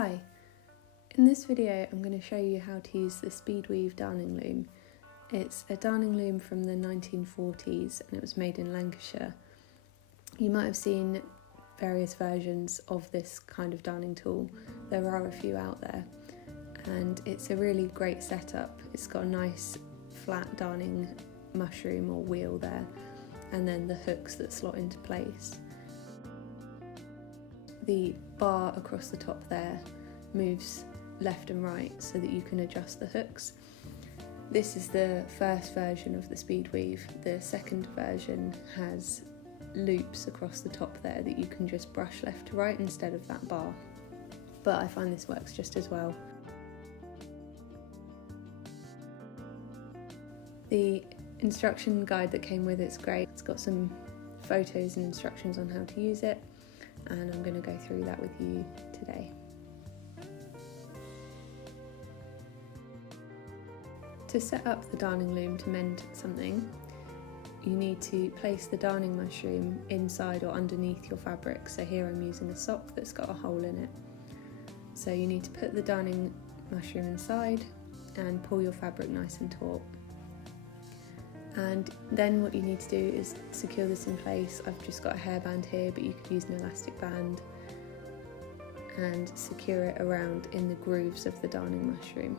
Hi, in this video I'm going to show you how to use the Speedweve darning loom. It's a darning loom from the 1940s and it was made in Lancashire. You might have seen various versions of this kind of darning tool. There are a few out there and it's a really great setup. It's got a nice flat darning mushroom or wheel there and then the hooks that slot into place. The bar across the top there moves left and right so that you can adjust the hooks. This is the first version of the Speedweve. The second version has loops across the top there that you can just brush left to right instead of that bar. But I find this works just as well. The instruction guide that came with it's great. It's got some photos and instructions on how to use it, and I'm going to go through that with you today. To set up the darning loom to mend something, you need to place the darning mushroom inside or underneath your fabric. So here I'm using a sock that's got a hole in it. So you need to put the darning mushroom inside and pull your fabric nice and taut. And then what you need to do is secure this in place. I've just got a hairband here, but you could use an elastic band and secure it around in the grooves of the darning mushroom.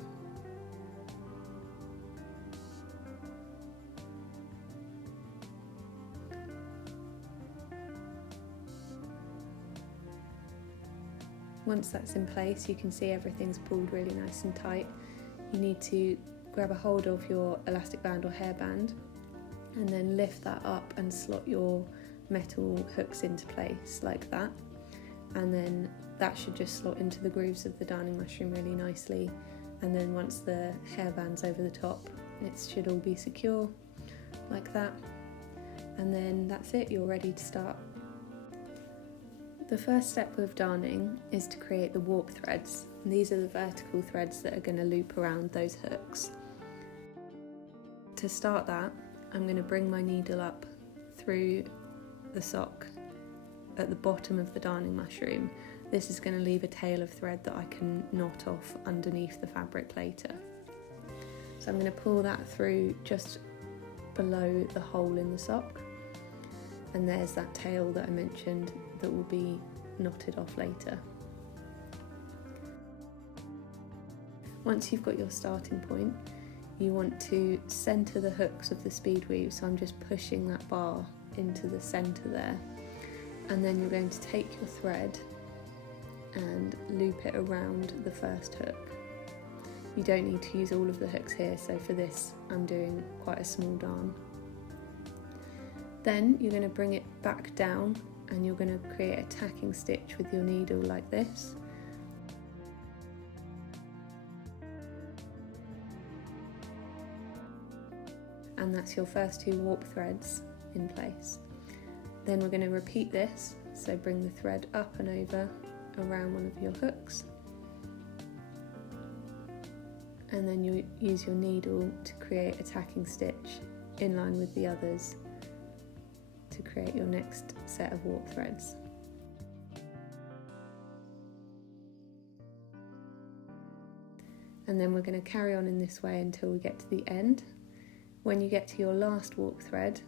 Once that's in place, you can see everything's pulled really nice and tight. You need to grab a hold of your elastic band or hairband and then lift that up and slot your metal hooks into place like that, and then that should just slot into the grooves of the darning mushroom really nicely, and then once the hairband's over the top it should all be secure like that, and then that's it, you're ready to start. The first step with darning is to create the warp threads, and these are the vertical threads that are going to loop around those hooks. To start that, I'm going to bring my needle up through the sock at the bottom of the darning mushroom. This is going to leave a tail of thread that I can knot off underneath the fabric later. So I'm going to pull that through just below the hole in the sock, and there's that tail that I mentioned that will be knotted off later. Once you've got your starting point, you want to centre the hooks of the Speedweve, so I'm just pushing that bar into the centre there, and then you're going to take your thread and loop it around the first hook. You don't need to use all of the hooks here, so for this I'm doing quite a small darn. Then you're going to bring it back down and you're going to create a tacking stitch with your needle like this. And that's your first two warp threads in place. Then we're going to repeat this, so bring the thread up and over around one of your hooks, and then you use your needle to create a tacking stitch in line with the others to create your next set of warp threads. And then we're going to carry on in this way until we get to the end. When you get to your last warp thread,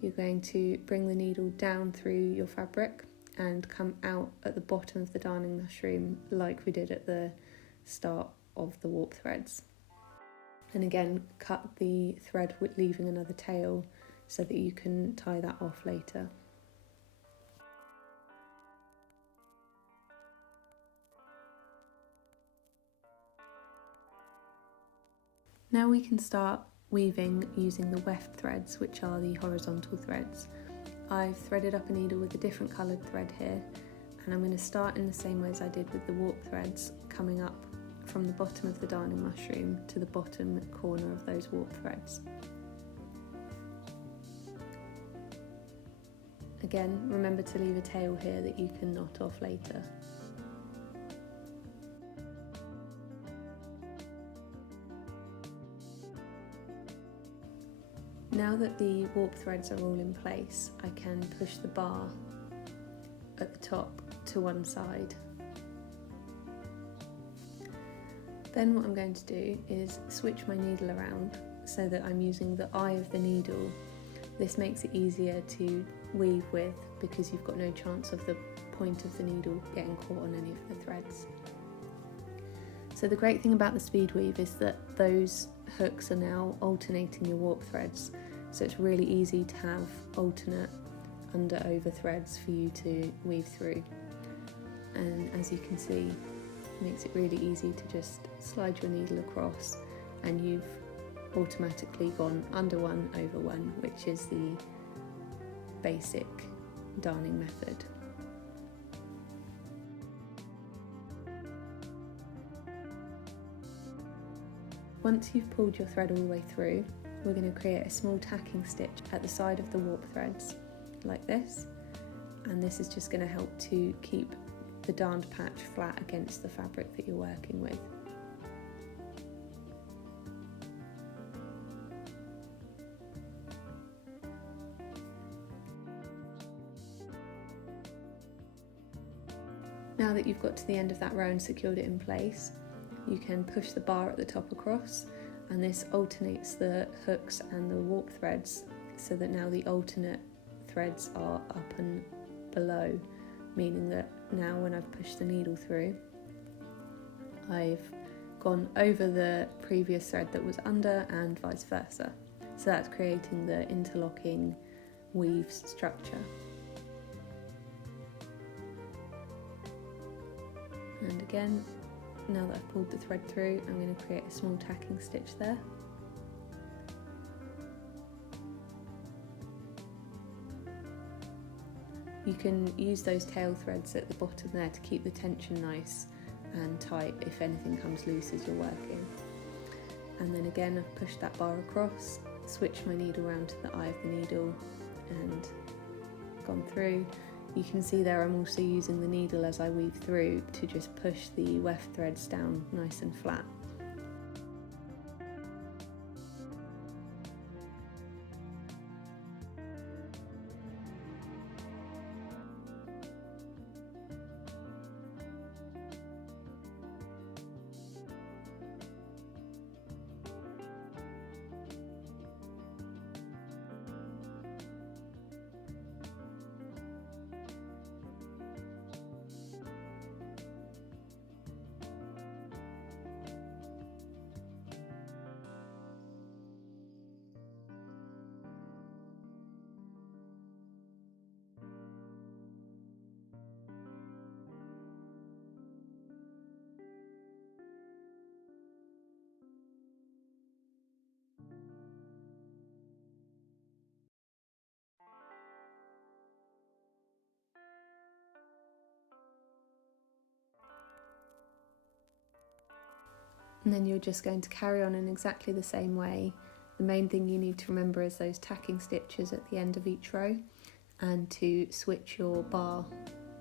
you're going to bring the needle down through your fabric and come out at the bottom of the darning mushroom like we did at the start of the warp threads. And again, cut the thread leaving another tail so that you can tie that off later. Now we can start weaving using the weft threads, which are the horizontal threads. I've threaded up a needle with a different coloured thread here, and I'm going to start in the same way as I did with the warp threads, coming up from the bottom of the darning mushroom to the bottom corner of those warp threads. Again, remember to leave a tail here that you can knot off later. Now that the warp threads are all in place, I can push the bar at the top to one side Then what I'm going to do is switch my needle around so that I'm using the eye of the needle. This makes it easier to weave with because you've got no chance of the point of the needle getting caught on any of the threads. So the great thing about the Speedweve is that those hooks are now alternating your warp threads, so it's really easy to have alternate under over threads for you to weave through. And as you can see, it makes it really easy to just slide your needle across and you've automatically gone under one over one, which is the basic darning method. Once you've pulled your thread all the way through, we're going to create a small tacking stitch at the side of the warp threads, like this, and this is just going to help to keep the darned patch flat against the fabric that you're working with. Now that you've got to the end of that row and secured it in place, you can push the bar at the top across, and this alternates the hooks and the warp threads so that now the alternate threads are up and below, meaning that now when I've pushed the needle through, I've gone over the previous thread that was under and vice versa. So that's creating the interlocking weave structure. And again, now that I've pulled the thread through, I'm going to create a small tacking stitch there. You can use those tail threads at the bottom there to keep the tension nice and tight if anything comes loose as you're working. And then again, I've pushed that bar across, switched my needle around to the eye of the needle and gone through. You can see there I'm also using the needle as I weave through to just push the weft threads down nice and flat. And then you're just going to carry on in exactly the same way. The main thing you need to remember is those tacking stitches at the end of each row, and to switch your bar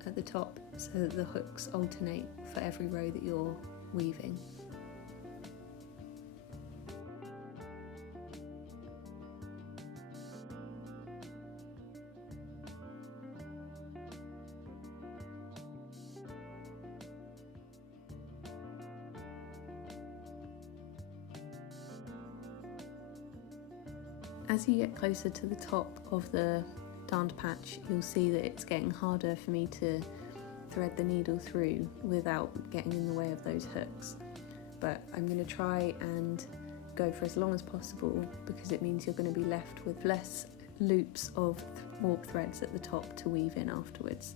at the top so that the hooks alternate for every row that you're weaving. As you get closer to the top of the darned patch, you'll see that it's getting harder for me to thread the needle through without getting in the way of those hooks. But I'm going to try and go for as long as possible, because it means you're going to be left with less loops of warp threads at the top to weave in afterwards.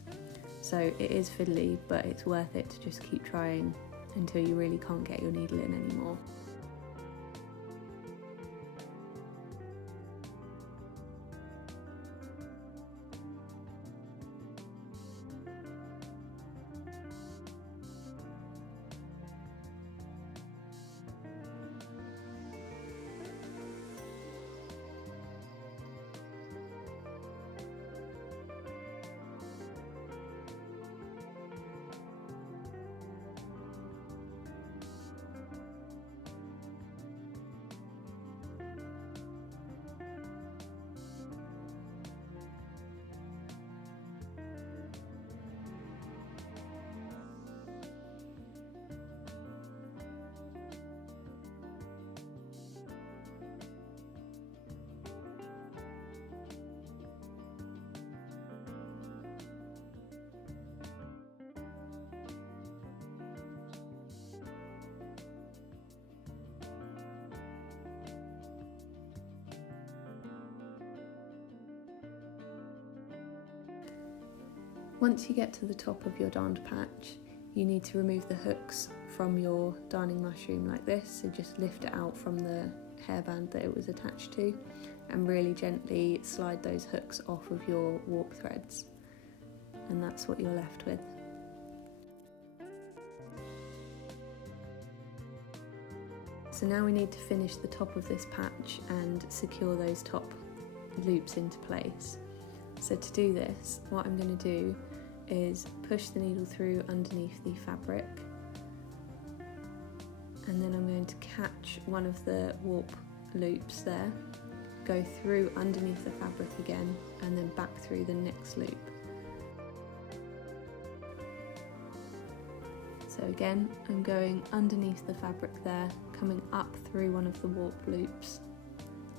So it is fiddly, but it's worth it to just keep trying until you really can't get your needle in anymore. Once you get to the top of your darned patch, you need to remove the hooks from your darning mushroom like this, so just lift it out from the hairband that it was attached to and really gently slide those hooks off of your warp threads, and that's what you're left with. So now we need to finish the top of this patch and secure those top loops into place. So to do this, what I'm going to do is push the needle through underneath the fabric, and then I'm going to catch one of the warp loops there, go through underneath the fabric again, and then back through the next loop. So again, I'm going underneath the fabric there, coming up through one of the warp loops,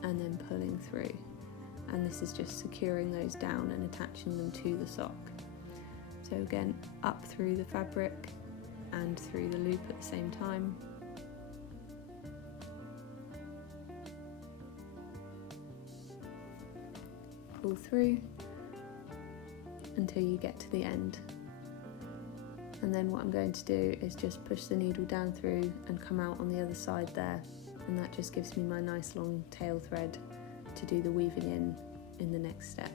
and then pulling through. And this is just securing those down and attaching them to the sock. So again, up through the fabric and through the loop at the same time. Pull through until you get to the end. And then what I'm going to do is just push the needle down through and come out on the other side there, and that just gives me my nice long tail thread to do the weaving in the next step.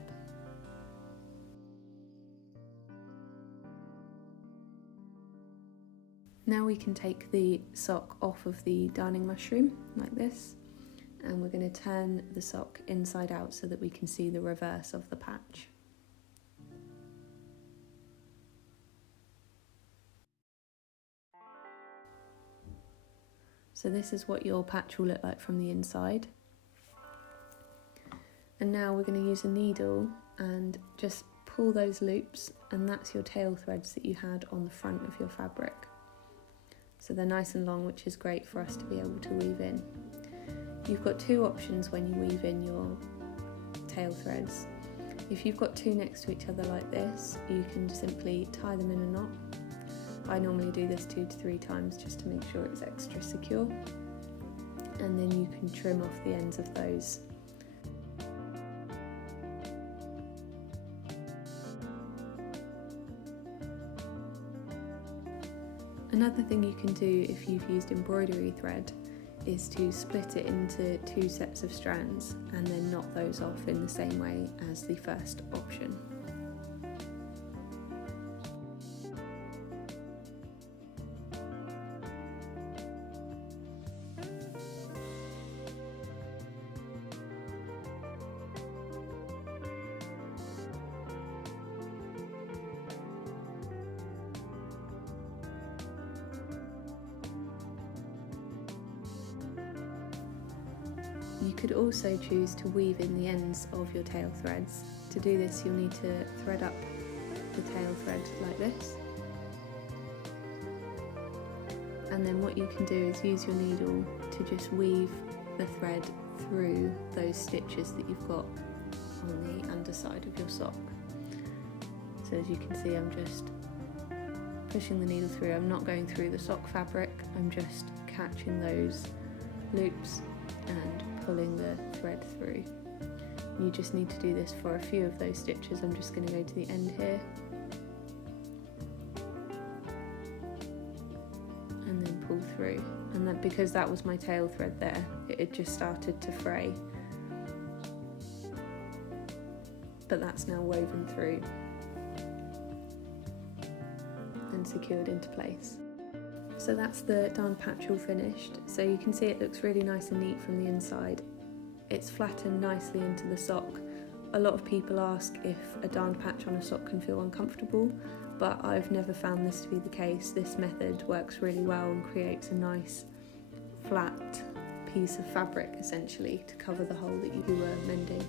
Now we can take the sock off of the darning mushroom like this, and we're going to turn the sock inside out so that we can see the reverse of the patch. So this is what your patch will look like from the inside. And now we're going to use a needle and just pull those loops, and that's your tail threads that you had on the front of your fabric. So they're nice and long, which is great for us to be able to weave in. You've got two options when you weave in your tail threads. If you've got two next to each other like this, you can simply tie them in a knot. I normally do this 2 to 3 times just to make sure it's extra secure, and then you can trim off the ends of those. Another thing you can do if you've used embroidery thread is to split it into 2 sets of strands and then knot those off in the same way as the first option. You could also choose to weave in the ends of your tail threads. To do this, you'll need to thread up the tail thread like this. And then what you can do is use your needle to just weave the thread through those stitches that you've got on the underside of your sock. So as you can see, I'm just pushing the needle through. I'm not going through the sock fabric, I'm just catching those loops and pulling the thread through. You just need to do this for a few of those stitches. I'm just going to go to the end here and then pull through, and that because that was my tail thread there, it just started to fray, but that's now woven through and secured into place. So that's the darn patch all finished. So you can see it looks really nice and neat from the inside. It's flattened nicely into the sock. A lot of people ask if a darned patch on a sock can feel uncomfortable, but I've never found this to be the case. This method works really well and creates a nice flat piece of fabric essentially to cover the hole that you were mending.